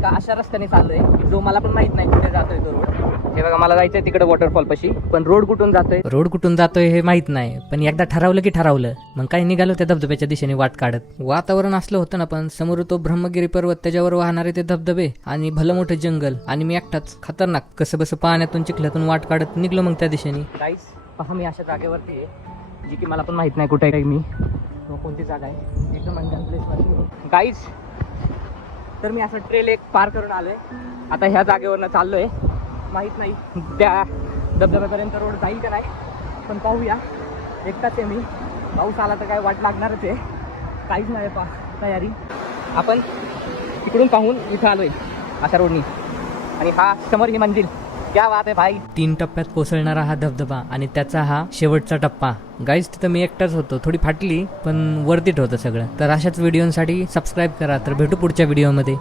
एका अशा रस्त्याने चाललोय जो मला पण माहित नाही कुठे जातोय तो रोड. हे बघा मला जायचंय तिकडे वॉटरफॉल पाशी, पण रोड कुठून जातोय हे माहित नाही. पण एकदा ठरवलं की ठरवलं, मग काही निघालो त्या धबधब्याच्या दिशेने वाट काढत. वातावरण असलं होतं ना, पण समोर तो ब्रह्मगिरी पर्वत, त्याच्यावर वाहणारे ते धबधबे आणि भलं मोठं जंगल आणि मी एकटाच खतरनाक कसं बस पाण्यातून चिखल्यातून वाट काढत निघलो मग त्या दिशेने. गाईस पहा, मी अशा जागेवरती आहे जी की मला पण माहित नाही कुठे आहे मी, कोणती जागा आहे, एकदम अनजान प्लेसवरती. गाईस तर मी असं ट्रेल एक पार करून आलोय. आता ह्या जागेवरनं चाललोय, माहित नाही त्या धबधब्यापर्यंत रोड जाईल का नाही, पण पाहूया. एकटाच आहे मी, पाऊस आला तर काय वाट लागणारच आहे, काहीच नाही तयारी. आपण तिकडून पाहून इथं आलोय अशा रोडनी, आणि हा समोर ही मंजिल. क्या बात आहे भाई. 3 टप्प्यात कोसळणारा हा धबधबा आणि त्याचा हा शेवटचा टप्पा. गाईज तिथं मी एकटाच होतो, थोडी फाटली पण वर्थ इट होतं सगळं. तर अशाच व्हिडिओसाठी सबस्क्राईब करा. तर भेटू पुढच्या व्हिडिओमध्ये.